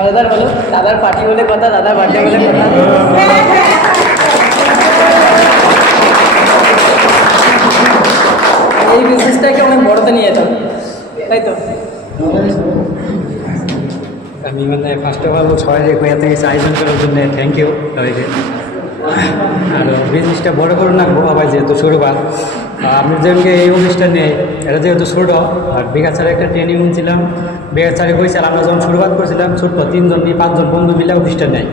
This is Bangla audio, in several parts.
মজাদার হলো দাদার পার্টি বলে কথা, দাদার বার্থডে বলে কথা। এই বিজনেসটাকে অনেক বড়তে নিয়ে যেতাম, তাই তো? আমি ফার্স্ট অফ অল সবাই এত কিছু আয়োজন করার জন্য থ্যাংক ইউ সবাইকে। আর বিজনেসটা বড় করে না বাবাই যেহেতু শুরুবার আপনি যেমনকে এই অনুষ্ঠান নেই এটা যেহেতু ছোটো আর বিঘাছাড়া একটা ট্রেনিং ছিলাম, বিঘাছাড়ে হয়েছিল আমরা যখন শুরুবাত করছিলাম ছোট্ট 3জন কি 5জন বন্ধু মিলে অনুষ্ঠান নেয়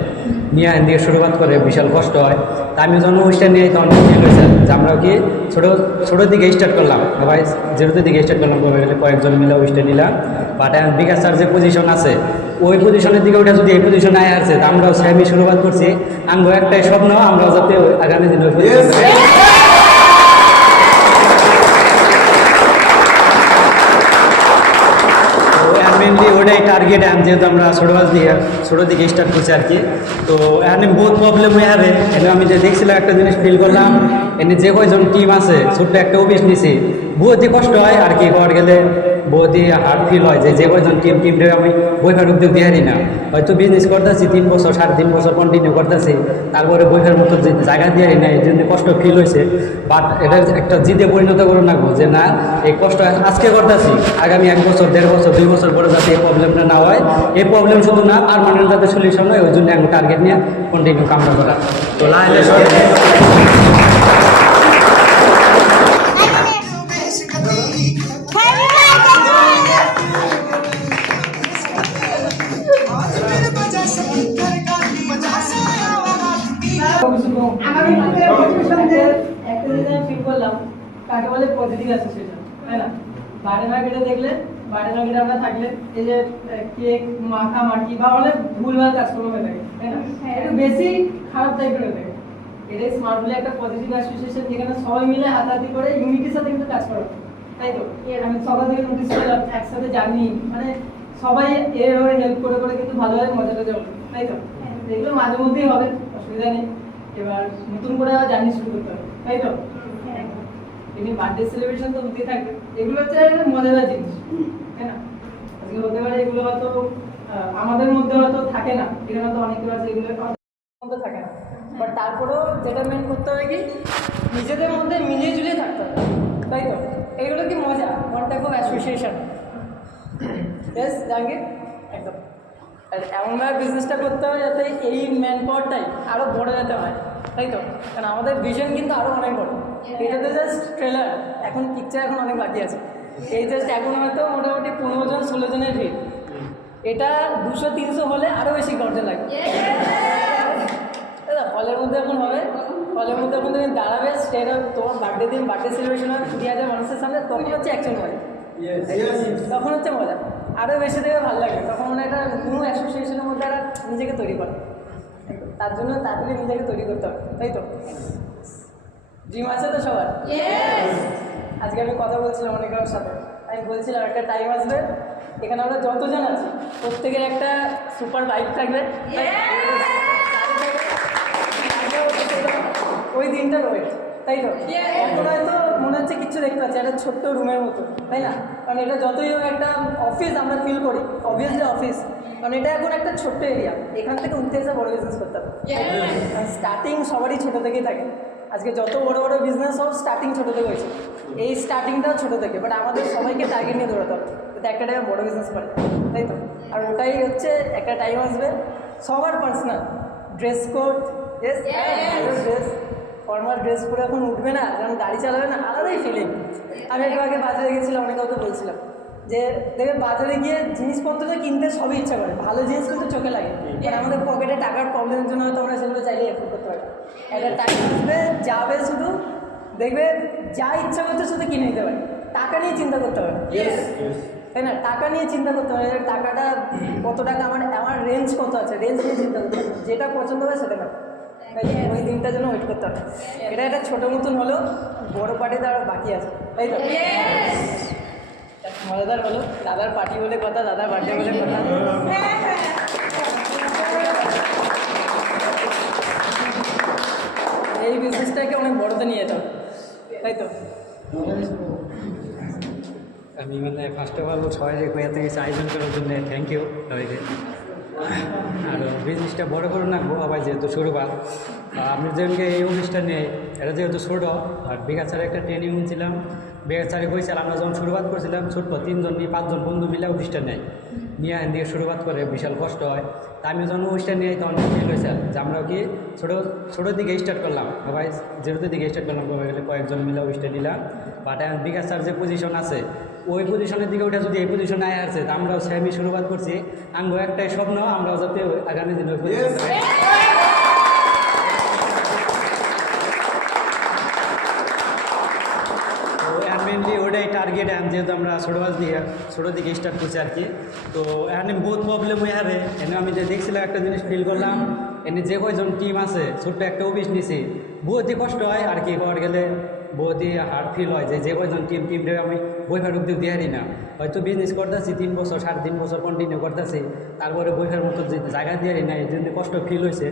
নিয়ে এখান থেকে শুরুবাত করে বিশাল কষ্ট হয়। তা আমি যখন অনুষ্ঠান নিয়ে তখন ফিল হয়েছে যে আমরা কি ছোটোর দিকে স্টার্ট করলাম, সবাই যেরোদের দিকে স্টার্ট করলাম বলে গেলে কয়েকজন মিলে অনুষ্ঠান নিলাম। বাট এখন বিঘাছাড় যে পজিশন আছে ওই পজিশনের দিকে ওটা যদি এই পজিশনে আয় আসছে তা আমরাও সেমি শুরুবাত করছি। আমরাও একটাই স্বপ্ন আমরাও যাতে আগামী দিনে মেনলি ওটাই টার্গেট যেহেতু আমরা ছোটো দিকে স্টার্ট করছি আর কি। তো এখানে বহুত প্রবলেম হয়ে যাবে। এবং আমি যে দেখছিলাম একটা জিনিস ফিল করলাম এনে যে কয়জন টিম আছে ছোট্ট একটা অফিস নিছি বহুতই কষ্ট হয় আর কি করার গেলে বহুতই হার্ড ফিল হয় যে কয়জন টিমটা আমি বইখার উদ্যোগ দিয়ারি না। হয়তো বিজনেস করতেছি 3 বছর 3.5 বছর কন্টিনিউ করতেছি তারপরে বইখার মতো যে জায়গা দিয়ারি না এই জন্য কষ্ট ফিল হয়েছে। বাট এটার একটা জিদে পরিণত করে রাখবো যে না এই কষ্ট আজকে করতেছি আগামী 1 বছর 1.5 বছর 2 বছর পরে যাতে এই প্রবলেমটা না হয়। এই প্রবলেম শুধু না পারমানেন্ট যাতে সলিউশন হয় ওই জন্য একটা টার্গেট নিয়ে কন্টিনিউ কামনা করা। তো লাইলে কাকে বলে পজিটিভ অ্যাসোসিয়েশন, তাই না? বার্থডে মার্কেটে দেখলে বার্থডে মার্কেটে আমরা থাকলে এই যে কেক মাখামাখি বা অনেক ভুলভাল কাজকর্ম হয়ে থাকে, তাই না? একটু বেশি খারাপ টাইপের হয়ে থাকে। এটাই স্মার্ট বলে একটা পজিটিভ অ্যাসোসিয়েশন যেখানে সবাই মিলে হাতাহাতি করে ইউনিটির সাথে কিন্তু কাজ করা, তাই তো? আমি সকাল থেকে নোটিস করলাম একসাথে জার্নি মানে সবাই এভাবে হেল্প করে করে কিন্তু ভালোভাবে মজাটা যাবে, তাই তো? এগুলো মাঝে মধ্যেই হবে, অসুবিধা নেই। এবার নতুন করে জার্নি শুরু করতে হবে, তাই তো? এমনি বার্থডে সেলিব্রেশন তো হতেই থাকবে, এগুলো হচ্ছে মজাদার জিনিস, তাই না? আজকে হতে পারে এগুলো হয়তো আমাদের মধ্যে হয়তো থাকে না, এখানে হয়তো অনেকে আছে এগুলো মধ্যে থাকে না, বাট তারপরেও যেটা মেন করতে হবে কি নিজেদের মধ্যে মিলিয়ে ঝুলিয়ে থাকতে হবে, তাই তো? এগুলো কি মজা, ওয়ান টাইপ অফ অ্যাসোসিয়েশন। বেশ জাহাঙ্গীর একদম এমনভাবে বিজনেসটা করতে হবে যাতে এই ম্যান পাওয়ারটাই আরও বড় যেতে হয়, তাই তো? কারণ আমাদের ভিশন কিন্তু আরও অনেক বড়। এটা তো জাস্ট ট্রেলার, এখন পিকচার এখন অনেক বাকি আছে। এই জাস্ট এখন হয়তো মোটামুটি 15 জন 16 জনের ভিড়, এটা 200-300 হলে আরও বেশি গর্জে লাগবে। হলের মধ্যে এখন হবে, হলের মধ্যে এখন তুমি দাঁড়াবে স্টেজ তোমার বার্থডে সেলিব্রেশন হয় 20,000 মানুষের সামনে, তখন হচ্ছে অ্যাকশন মজা, তখন হচ্ছে মজা আরও বেশি দেখে ভালো লাগে। তখন মানে একটা কোনো অ্যাসোসিয়েশনের মধ্যে একটা নিজেকে তৈরি করে, তার জন্য তাড়াতাড়ি নিজেকে তৈরি করতে হবে, তাই তো? ড্রিম আছে তো সবার? আজকে আমি কথা বলছিলাম অনেকের সাথে, আমি বলছিলাম একটা টাইম আসবে এখানে আমরা যতজন আছি প্রত্যেকের একটা সুপার বাইক থাকবে, ওই দিনটা রয়েছে, তাই তো? এখন হয়তো মনে হচ্ছে কিছু দেখতে পাচ্ছি একটা ছোট্ট রুমের মতো, তাই না? কারণ এটা যতই হোক একটা অফিস আমরা ফিল করি, অবভিয়াসলি অফিস, কারণ এটা এখন একটা ছোট্ট এরিয়া, এখান থেকে উঠতে এসে বড় বিজনেস করতে হবে। স্টার্টিং সবারই ছোটো থেকেই থাকে, আজকে যত বড় বড় বিজনেস সব স্টার্টিং ছোটো থেকে হয়েছে, এই স্টার্টিংটাও ছোটো থেকে, বাট আমাদের সবাইকে টার্গেট নিয়ে দৌড়াতে হবে যাতে একটা টাইমে বড় বিজনেস করে, তাই তো? আর ওটাই হচ্ছে একটা টাইম আসবে সবার personal dress code, dress formal dress পরে এখন উঠবে না, যখন গাড়ি চালাবে না আলাদাই ফিলিং। আমি একটু আগে বাজারে গেছিলাম, অনেক কথা বলছিলাম যে দেখবে বাজারে গিয়ে জিনিসপত্র তো কিনতে সবই ইচ্ছা করে, ভালো জিনিস কিন্তু চোখে লাগে, কারণ আমাদের পকেটে টাকার প্রবলেমের জন্য হয়তো আমরা সেগুলো চাইলে এফোর্ড করতে পারি। একটা টাইম আসবে যাবে শুধু দেখবে যা ইচ্ছা করছে শুধু কিনে নিতে পারি, টাকা নিয়ে চিন্তা করতে হবে, তাই না? টাকা নিয়ে চিন্তা করতে হবে, টাকাটা কত টাকা আমার রেঞ্জ কত আছে, রেঞ্জ নিয়ে চিন্তা করতে হবে, যেটা পছন্দ হবে সেটা না, ওই দিনটার জন্য ওয়েট করতে হবে। এটা একটা ছোটো মতন হলেও বড় পার্টিতে আরও বাকি আছে, তাই তো? মজাদার হলো দাদার পার্টি বলে কথা, দাদার বার্থডে বলে কথা। এই বিজনেসটাকে অনেক বড়তে নিয়ে যেতাম, তাই তো? আমি ফার্স্ট অফ অল সবাই এত কিছু আয়োজন করার জন্য থ্যাংক ইউ সবাইকে। আর বিজনেসটা বড় করুন না সবাই যেহেতু শুরুবাত আমি যেমনকে এই অনুষ্ঠান নিয়ে এটা যেহেতু ছোটো আর বিঘাচারে একটা ট্রেনিং ছিলাম বিঘাচারে হয়েছিল আমরা যখন শুরুবাত করছিলাম ছোট্ট 3 জন নিয়ে 5 জন বন্ধু মিলে অনুষ্ঠান নেয় নিয়ে এখান থেকে শুরুবাত করে বিশাল কষ্ট হয় তা আমি যখন অনুষ্ঠান নিয়ে তখন ফিল হয়েছে যে আমরাও কি ছোটোর দিকে স্টার্ট করলাম সবাই জিরোতে দিকে স্টার্ট করলাম সবাই গেলে কয়েকজন মিলে অনুষ্ঠান নিলাম বাট এখন বিঘাচার যে পজিশন আছে ওই পজিশনের দিকে ওটা যদি এই পজিশনে আয় আসছে তা আমরাও সেমি শুরুবাত করছি আমরাও একটাই স্বপ্ন আমরাও যাতে আগামী দিনে ওই পজিশন মেনলি ওটাই টার্গেট যেহেতু আমরা ছোটো দিকে স্টার্ট করছি আর কি তো এখানে বহুত প্রবলেম হয়ে হারে এনে আমি যে দেখছিলাম একটা জিনিস ফিল করলাম এনে যে কয়জন টিম আছে ছোট্ট একটা অফিস নিছি বহুতই কষ্ট হয় আর কি পাওয়ার গেলে বহুতই হার্ড ফিল হয় যে কয়জন টিমরে আমি বইফার রূপ দিয়ে দিই না হয়তো বিজনেস করতেছি 3 বছর 3.5 বছর কন্টিনিউ করতেছি তারপরে বইফার মতো যে জায়গা দিয়ে না এই জন্য কষ্ট ফিল হয়েছে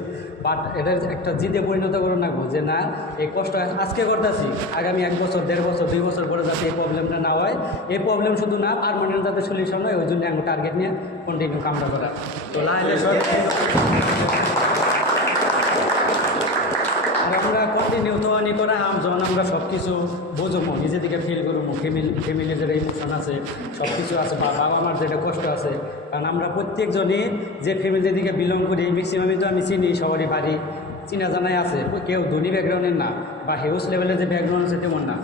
বাট এটার একটা জিদে পরিণত করে রাখবো যে না এই কষ্ট আজকে করতেছি আগামী 1 বছর 1.5 বছর 2 বছর পরে যাতে এই প্রবলেমটা না হয় এই প্রবলেম শুধু না পারমানেন্ট যাতে সলিউশন হয় ওই জন্য আমি টার্গেট নিয়ে কন্টিনিউ কামটা করা তো আর আমরা কন্টিনিউ তো আনি করা যখন আমরা সব কিছু বোঝবো নিজে থেকে ফিল করবো ফ্যামিলির যেটা ইমোশন আছে সব কিছু আছে বা বাবা মার যেটা কষ্ট আছে কারণ আমরা প্রত্যেকজনই যে ফ্যামিলির দিকে বিলং করি ম্যাক্সিমামই তো আমি চিনি সবারই বাড়ি চিনা জানাই আছে কেউ ধনী ব্যাকগ্রাউন্ডের না বা হিউজ লেভেলের যে ব্যাকগ্রাউন্ড আছে তেমন না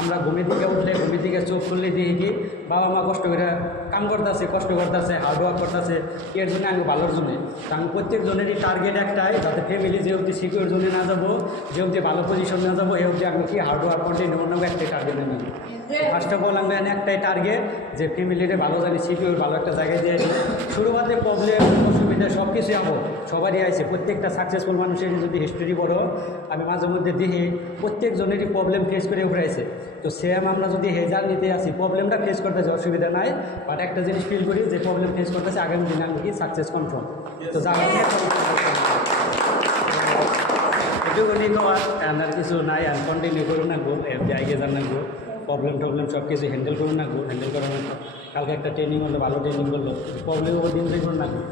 আমরা ঘুমের দিকে উঠলে ঘুমের দিকে চোখ খুললে দিয়ে কি বাবা মা কষ্ট করে কাম করতেছে কষ্ট করতেছে হার্ডওয়ার্ক করতেছে এর জন্য আমি ভালোর জন্যে কারণ প্রত্যেকজনেরই টার্গেট একটাই যাতে ফ্যামিলি যে অবধি সিকিউর জন্য না যাবো যে অবধি ভালো পজিশন না যাবো এ অবধি আমি কি হার্ডওয়ার্ক কন্টিনিউ নেবো একটাই টার্গেট নিই ফার্স্ট অফ অল আমি একটাই টার্গেট যে ফ্যামিলিরে ভালো জানি সিকিউর ভালো একটা জায়গায় দিয়ে শুরুবাতে প্রবলেম অসুবিধা সব কিছুই আবো সবারই আছে প্রত্যেকটা সাকসেসফুল মানুষের যদি হিস্টোরি বড় আমি মাঝে মধ্যে দেখি প্রত্যেকজনেরই প্রবলেম ফেস করে উঠেছে তো সেম আমরা যদি হেজার নিতে আসি প্রবলেমটা ফেস করতেছে অসুবিধা নাই বাট একটা জিনিস ফিল করি যে প্রবলেম ফেস করতেছে আগামী দিনে আমি কি সাকসেস কনফার্ম তো যারা এটুকুনি তোমার আর কিছু নাই আর কন্টিনিউ করুন রাখবো জায়গায় জান রাখবো প্রবলেম সব কিছু হ্যান্ডেল করুন রাখবো হ্যান্ডেল করার কালকে একটা ট্রেনিং হলো ভালো ট্রেনিং করলো প্রবলেম ওপর দিন করুন রাখবো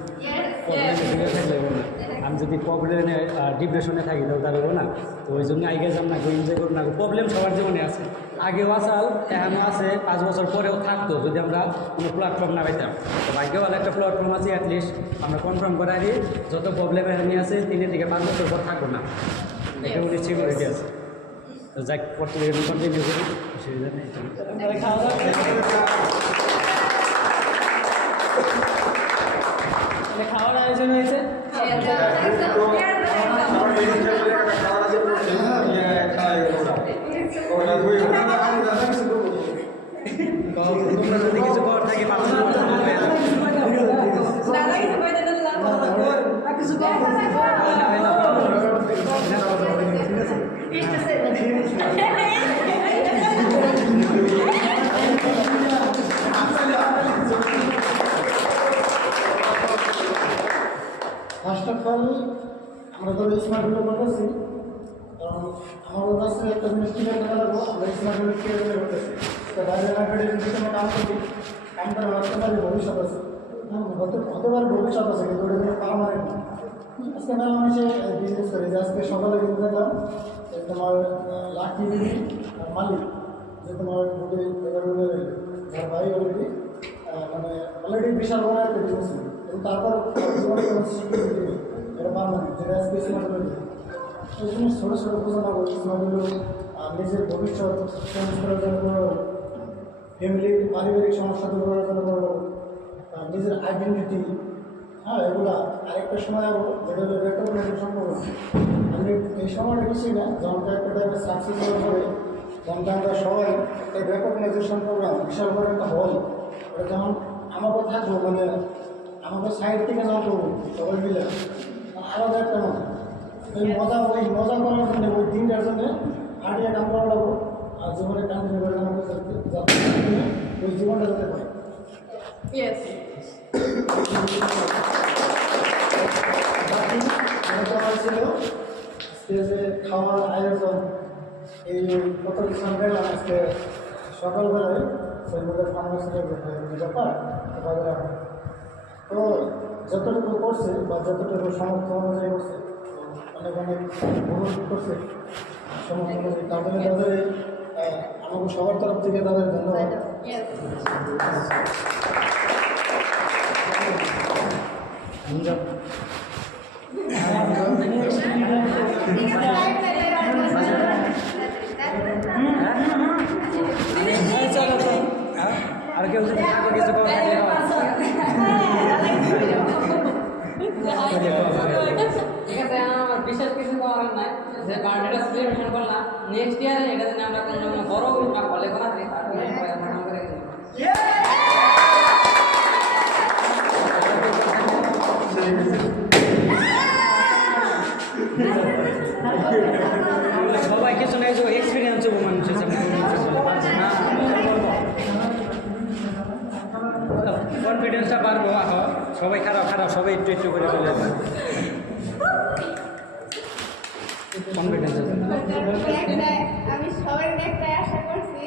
প্রবলেমে দিকে থাকলে না আমি যদি প্রবলেমে ডিপ্রেশনে থাকি তাহলে তার হবো না তো ওই জন্য আগে যান না এনজয় করুন না প্রবলেম সবার জীবনে আছে আগেও আসাল এখনও আছে 5 বছর পরেও থাকতো যদি আমরা কোনো প্ল্যাটফর্ম না পাইতাম তো ভাগ্যও ভালো একটা প্ল্যাটফর্ম আছে অ্যাটলিস্ট আমরা কনফার্ম করাই দিই যত প্রবলেম এখানে আছে 3 থেকে 5 বছর পর থাকবো না এটা উনি সিকিউরিটি আছে তো যাক পড়তে কন্টিনিউ করি অসুবিধা নেই খাওয়ার আয়োজন হয়েছে তোমরা যদি কিছু করার থাকে ফার্স্ট অফ অল আমরা ধরো স্মার্টগুলো করতেছি কারণ আমাদের কাছে একটা জিনিস ক্লিয়ার করা লাগবো আমরা স্মার্টগুলো ক্লিয়ার করতেছি তো বাইরের মার্কেটে যদি কোনো কাম করি কাম করার হতে পারে ভবিষ্যৎ আছে হতে পারে ভবিষ্যৎ আছে কিন্তু ওটা কোনো পারমানেন্ট না আজকে মেলা মানুষে বিজনেস করে যে আজকে সকালে কিন্তু দেখলাম তোমার লাকি দিদি আর মালিক যে তোমার যার ভাই অলরেডি মানে অলরেডি বিশাল বড় একটা বিজনেস নেই কিন্তু তারপর সিকিউরিটি নেই এটা পারমানেন্ট যেটা আজকে স্মার্টগুলো নেই এই জন্য ছোটো ছোটো বোঝানো হবে স্মার্টগুলো নিজের ভবিষ্যৎ চেঞ্জ করার জন্য ফ্যামিলির পারিবারিক সমস্যা দূর করার জন্য করবো নিজের আইডেন্টিটি হ্যাঁ এগুলা আরেকটা সময় আবো যেটা হলো রেকগনাইজেশন করবো আমি এই সময়টা কিছুই না যখন একটা টাইপের সাকসেস হওয়ার পরে তখন আমরা সবাই একটা রেকগনাইজেশন প্রোগ্রাম বিশাল করে একটা হল এটা যেমন আমাকে থাকবো মানে আমাকে সাইড থেকে যাওয়া করবো সবাই মিলে আলাদা একটা মজা ওই মজা করার জন্য ওই দিনটার জন্য হাঁটিয়ে কাম করা লাগবো আর জীবনে কন্টিনিউ করে যাতে ওই জীবনটা যাতে পাই ছিল স্টেজে খাওয়ার আয়োজন এই কত কিছু গেলাম আজকে সকালবেলায় সেই মধ্যে ফার্মাসিটির ব্যাপার তো যতটুকু করছে বা যতটুকু সামর্থ্য অনুযায়ী করছে অনেক অনেক অনুরোধ করছে সমস্ত অনুযায়ী তাদের আমাকে সবার তরফ থেকে তাদের ধন্যবাদ। আর কেউ যদি থাকো কিছু কম থাকলে ঠিক আছে, আমার বিশেষ কিছু করার নাই যে বার্থডেটা সেলিব্রেশন করলাম, নেক্সট ইয়ারে এটা যেন আমরা কোনো বড় বা হলে করা যায় তার জন্য সবাই আমরা কাম করে গেছি। সবাই কিছু নাই যে এক্সপিরিয়েন্স হবো মানুষের কনফিডেন্সটা বাড়বো। সবাই খারাপ খারাপ সবাই একটু একটু করে চলে যাবে কনফিডেন্স। আমি সবার একটাই আশা করছি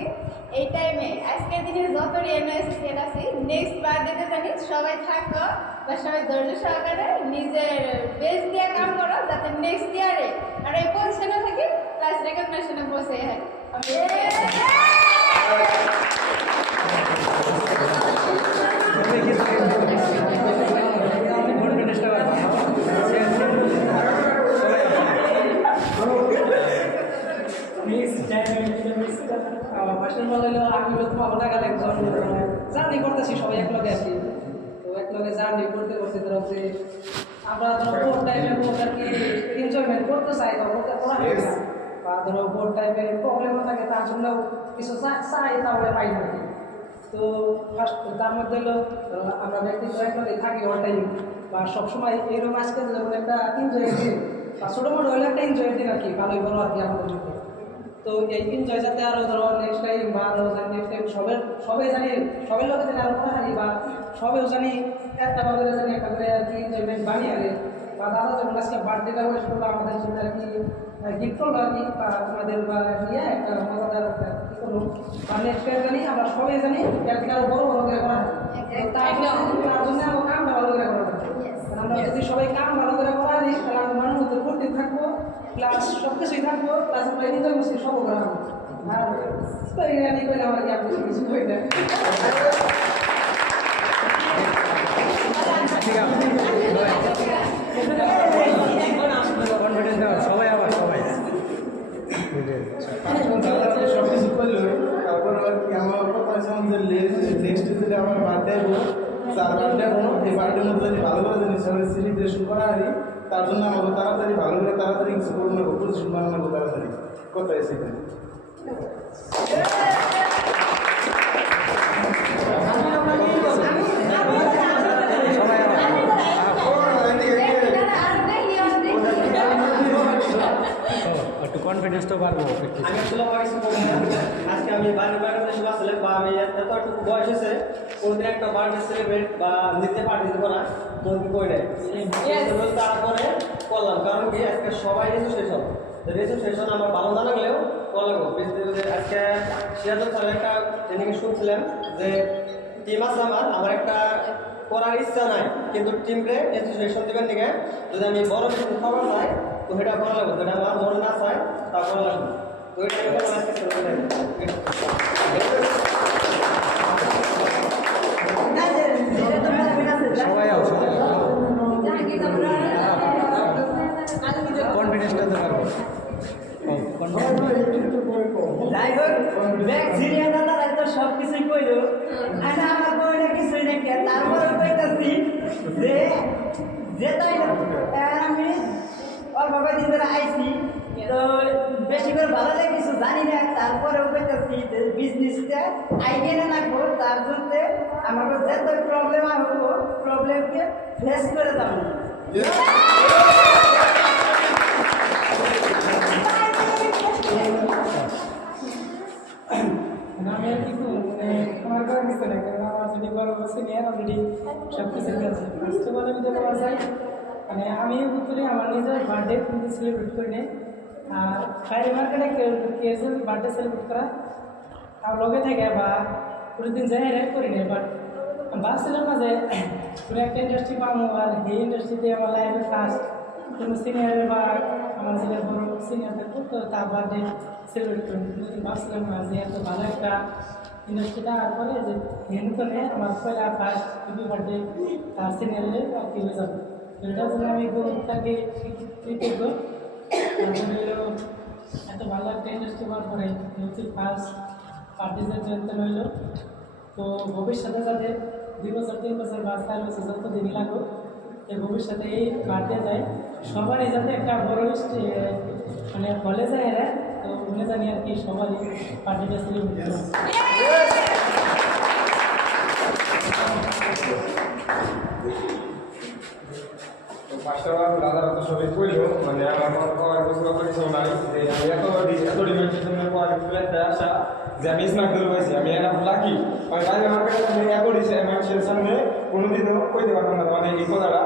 এই টাইমে আজকের দিনে যত রিএমএসএসিএল আছে নেক্সট বার্থডেতে জানি সবাই থাকো বা সবাই ধৈর্য সহকারে নিজের বেস্ট দিয়ে কাম করো যাতে নেক্সট ইয়ারে আর এই পজিশনে থাকি প্লাস রেকগনাইজেশনে বসে আমি ভালো লাগার একজন জার্নি করতেছি সবাই একলগে আছি, তো একলগে জার্নি করতে করতে ধরো যে আমরা ধরো বোর্ড টাইমে বোর্ড আর কি এনজয়মেন্ট করতে চাই বা করতে করা হয় না, বা ধরো বোর্ড টাইমে প্রবলেমও থাকে তার জন্য কিছু চাই তাহলে পাই না। তো ফার্স্ট তার মধ্যে হলো আমরা ব্যক্তিগত একলগে থাকি অল টাইম বা সবসময় এরকম আজকে যেমন একটা এনজয়ের দিন বা ছোটো মোটো হলে একটা এনজয়ের দিন আর কি ভালোই বলো আর কি আমাদের মধ্যে। তো এই এনজয় যাতে আরও ধরো নেক্সট টাইম বা আরও নেক্সট টাইম সবাই জানি সবাই লোকে জানি আরও কথা জানি বা সবাইও জানি একটা ভাবে জানি একটা করে আর কি এনজয়মেন্ট বানিয়ে আনে বা দাদা যখন আজকে বার্থডেটা ওয়েস্ট করলো আমাদের জন্য আর কি গিফট করলো আর কি বা তোমাদের বা নিয়ে একটা মজাদার কী করলো বা নেক্সট টাইম জানি আমরা সবাই জানি এর থেকে আরও বড় বড় করে করা হয়। তার জন্য আমার কামটা ভালো করে করা হয়। আমরা যদি সবাই কাম ভালো করে করা দিই তাহলে আমরা মনের মধ্যে ফুর্তি থাকবো, প্লাস সব কিছুই থাকবো, প্লাস আমরা এনজয় করছি সব করা হবে। আর তো এই করে আমার কি আপনি কিছু হয়ে যায় কনফিডেন্স সবাই আবার সবাই সব কিছু করলো তারপর আর কি আমার কথা আছে আমাদের নেক্সট যেটা আমার বার্থডে হবো তার বার্থডে হবো এই বার্থডের মধ্যে যদি ভালো করে জিনিস আমরা সেলিব্রেশন করা হয় তার জন্য আমাকে তাড়াতাড়ি ভালো করে তাড়াতাড়ি কিছু করবো না পজিশন বানাবো তাড়াতাড়ি কথা আছে এখানে। একটু কনফিডেন্সটাও বাড়বো। আমি আসলে কিছু বলবো না। আজকে আমি বাড়ির দেশে আসলে বা আমি এতটুকু বয়স হয়েছে কোনদিন একটা বার্থডে সেলিব্রেট বা নিতে পার্টি দিব না কোনদিন করি নাই। তারপরে করলাম কারণ কি আজকে সবাই রেজিস্ট্রেশন আমার ভালো না লাগলেও করলাম। আজকে সিরাজুল স্যারের একটা ট্রেনিংয়ে শুনছিলাম যে টিম আছে আমার একটা করার ইচ্ছা নাই কিন্তু টিমকে রেজিস্ট্রেশন দেবেন দিকে যদি আমি বড় কিছু খবর চাই তো সেটা করা লাগবে, যেটা আমার মনে না চাই তা করা লাগবে। তো এটা সবাই কনফিডেন্সটা তো পারবো। যাই হোক ব্যাগ ছিঁড়িয়ে দাদা তো সব কিছুই কইলো আর আমার বউটা কিছুই নাকি তারপরে কইতাছি যে তাই আমি অল্প কয়েকদিন ধরে আইছি তো বেশি করে ভালো লাগে কিছু জানি না তারপরেও কইতাছি যে বিজনেসটা আইডিয়া লাগবো তার জন্য আমাকে যত প্রবলেম আসবো প্রবলেমকে ফেস করে যাবো। আমি আর কিছু আমার করার কিছু না, কারণ আমার যদি বড় সিনিয়র অলরেডি সব কিছু আছে। ফার্স্ট অফ অল আমি যেটা বলা যায় মানে আমি বুঝলি আমার নিজের বার্থডে কিন্তু সেলিব্রেট করি নাই, আর বাইরে মার্কেটে কেউ বার্থডে সেলিব্রেট করা আর লগে থেকে বা প্রতিদিন যাই করি নাই, বাট ভাবছিলাম না যে কোনো একটা ইন্ডাস্ট্রি পাবো আর এই ইন্ডাস্ট্রিতে আমার লাইফে ফার্স্ট কোনো সিনিয়রের বা আমার যেটা বড় সিনিয়র থাকতো তো তার বার্থডে সেলিব্রেট করি ভাবছিলাম না যে এত ভালো একটা ইন্ডাস্ট্রিটা আর পরে যে হিন্দুতনে আমার পয়লা ফার্স্ট হ্যাপি বার্থডে তার সিনিয়রের আর কি হয়ে যাবে এটার জন্য আমি তাকে কৃতজ্ঞ তারপরে হলো এত ভালো একটা ইন্ডাস্ট্রি হওয়ার পরে হচ্ছে ফার্স্ট পার্টিসের জন্য হইল তো ভবিষ্যতে যাতে 2 বছর 3 বছর বা 4 বছর যত দিনই লাগুক এই ভবিষ্যতে এই বার্থডে যায় সবারই যাতে একটা বড় মানে হলে যায় এরা তো উনি জানি আর কি সবারই বার্থডেটা সেলিব্রেট করে পাঁচটা দাদারা তো সবাই কইলো মানে আমার কয়েক বছর কিছু নাই যে আমি এত ডিমেনশনের পর ফ্ল্যাটে আসা যে আমি স্মার্ট করে পাইছি আমি এটা লাকি মানে বাইরে মার্কেটে আমি এত ডিমেনশনের সামনে কোনোদিনও কইতে পারতাম না মানে এই কথাটা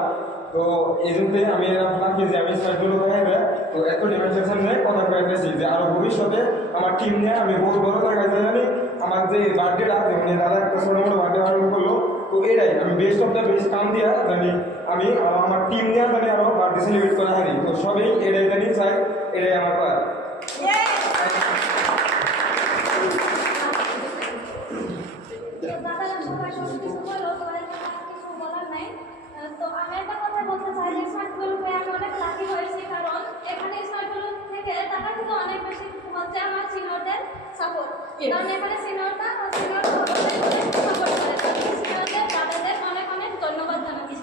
তো এই জন্য আমি এরকম লাকি যে আমি স্মার্ট করে পাইবে তো এত ডিমেনশনের সামনে কথা কয়ে পেয়েছি যে আরো ভবিষ্যতে আমার টিম নিয়ে আমি বহু বড় জায়গায় জানি আমার যে বার্থডেটা মানে দাদা একটা ছোটো মোটো বার্থডে পালন করলো তো এটাই আমি বেস্ট অফ দ্য বেস্ট কাম দিয়া জানি আমি আমার টিম নিয়ে জানি আরো বার্থডে সেলিব্রেট করা হারি তো সবই এটাই জানি চাই এটাই আমার কাজ তো আমি একটা কথা বলতে চাই যে স্মার্টগুলো পেয়ে আমি অনেক লাকি হয়েছি কারণ এখানে স্মার্টগুলো থেকে টাকা থেকে অনেক বেশি হচ্ছে আমার সিনিয়রদের সাপোর্ট কারণ এখানে সিনিয়ররা সাপোর্ট করে সিনিয়রদের দাদাদের অনেক অনেক ধন্যবাদ জানাচ্ছি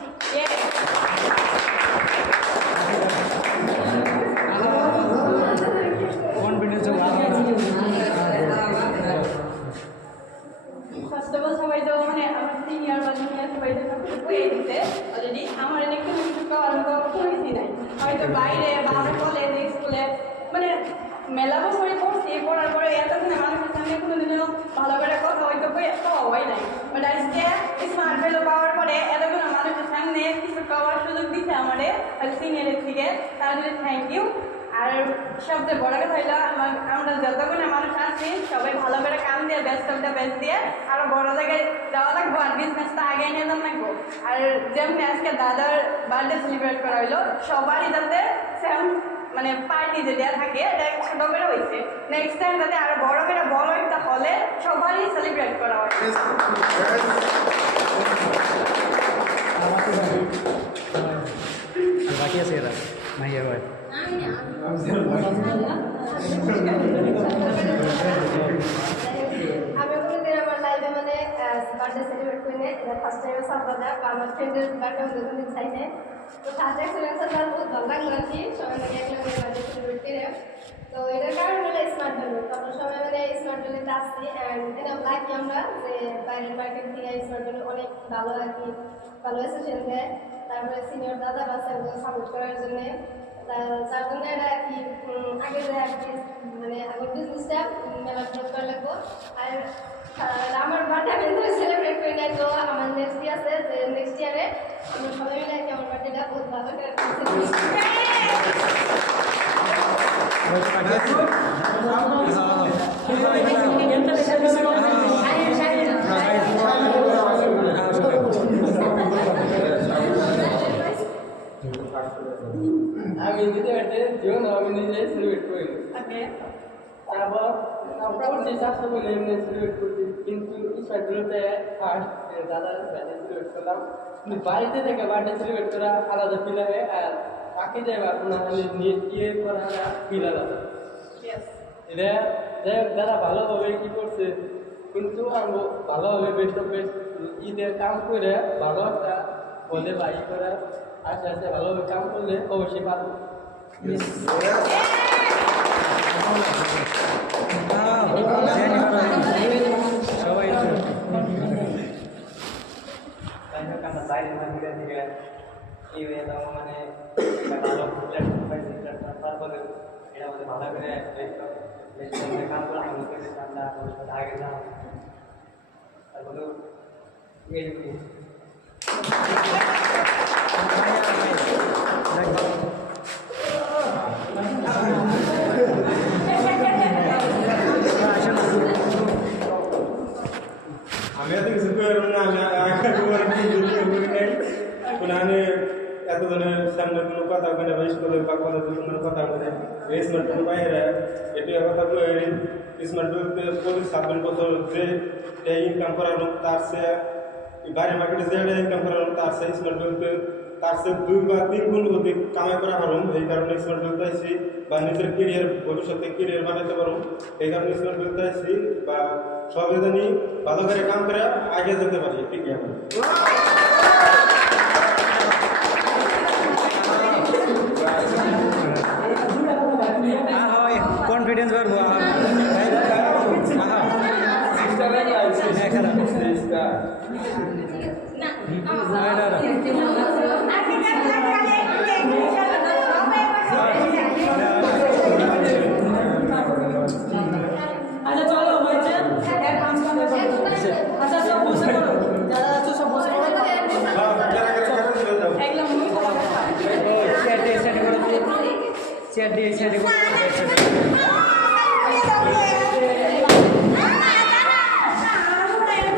ফার্স্ট অফ অল সবাই তো মানে আমার সিনিয়র বা জুনিয়র সবাই তো বইয়ে দিতে অলরেডি আমার একটু কিছু অনুভব করেছি নাই হয়তো বাইরে বা আমরা কলেজে স্কুলে মানে মেলা বছরে পড়ছি পড়ার পরে এতদিনে মানুষের সঙ্গে কোনোদিনও ভালো করে কথা হয়তো হয় নাই বাট আজকে স্মার্ট ভ্যালু পাওয়ার পরে এতগুলো মানুষের সামনে কিছু পাওয়ার সুযোগ দিচ্ছে আমাদের সিনিয়রের থেকে তার জন্য থ্যাংক ইউ আর সবচেয়ে বড় কথা হইলো আমরা যতগুলো মানুষ আছি সবাই ভালো করে কাম দিয়ে বেস্ট অফ দ্য বেস্ট দিয়ে আরো বড় জায়গায় যাওয়া লাগবো আর বিজনেসটা আগে নিয়ে যাওয়া লাগবো আর যেমনি আজকে দাদার বার্থডে সেলিব্রেট করা হইলো সবারই যাতে সেম মানে পার্টি যে দেওয়া থাকে এটা ছোট করে হয়েছে নেক্সট টাইম যাতে আরো বড় করে বড় একটা হলে সবারই সেলিব্রেট করা হয় বাকি আছে এরা মাইয়া ভাই আমি কোনোদিন আমার লাইফে মানে বার্থডে সেলিব্রেট করি না এটা ফার্স্ট টাইমে সাফাদা বা আমার ফ্রেন্ডের বার্থডে আমি দুদিন চাইছে তো ফার্স্ট এক্সপিরিয়েন্স আমার বহুত ভালো লাগলো আর কি সবাই মানে একলগে বার্থডে সেলিব্রেট করে তো এটার কারণ হলো স্মার্ট ভ্যালু আমরা সবাই মানে স্মার্ট ভ্যালুতে আসছি অ্যান্ড এটা লাইক আমরা যে বাইরের মার্কেট থেকে স্মার্ট ভ্যালু অনেক ভালো আর কি ভালো অ্যাসোসিয়েশন দেয় তারপরে সিনিয়র দাদা বাচ্চাগুলো সাপোর্ট করার জন্য যার জন্য এটা আর কি আগে যে আর কি মানে আগের বিজনেসটা মেলা গ্রোথ করা লাগবো আর আমার বার্থডে আমি তো সেলিব্রেট করি নাই তো আমার নেক্সট ইয়ার আছে যে নেক্সট ইয়ারে আমরা সবাই মিলে আর কি আমার বার্থডেটা বহুত ভালো করে আমি নিজে একটা জীবন আমি নিজে সেলিব্রেট করি তারপর পড়ছি চারশো বলে এমনি সেলিব্রেট করছি কিন্তু স্মার্টগুলোতে ফার্স্ট দাদার বার্থডে সেলিব্রেট করলাম কিন্তু বাড়িতে থেকে বার্থডে সেলিব্রেট করা আলাদা ফিল হয় আর বাকি জায়গা আপনার নিয়ে গিয়ে করা ফিল আলাদা এটা যাই হোক দাদা ভালোভাবে কি করছে কিন্তু আমি ভালোভাবে বেস্ট অফ বেস্ট ঈদের কাম করে ভালো একটা বলে বা ই করে আস্তে আস্তে ভালোভাবে কাম করলে অবশ্যই পারবো সবাই বাইরে মার্কেটে থেকে এই মানে ভালো প্ল্যাটফর্ম পাইছি প্ল্যাটফর্ম তারপরে এটা আমাদের ভালো করে কাম করা আমাদের আমরা ভবিষ্যতে আগে যাবো তারপরে এইটুকুই আমি এত কিছু করে না আমি কোনো আমি এতজনের সামনে কোনো কথা বলে বা স্কুলের বা কলেজের কোনো কথা বলে এই স্মার্টফোন বাইরে এটি কথা বলে স্মার্টফোনতে 26 বছর যে ইনকাম করার তার সে বাইরে মার্কেটে যে ইনকাম করার তার সে স্মার্টফোনতে তার সে 2 বা 3 গুণ অধিক কামাই করা পারুন এই কারণে স্মার্টফোনতে আসি বা নিজের কেরিয়ার ভবিষ্যতে কেরিয়ার বানাতে পারুন এই কারণে স্মার্টফোনতে আসি বা সবাই জানি ভালো করে কাম করে আগে যেতে পারি ঠিক আছে কনফিডেন্স বাড়বো আচ্ছা চলো হয়েছে আচ্ছা সব বসে করো যারা আছো সব বসে করো চেয়ার দিয়ে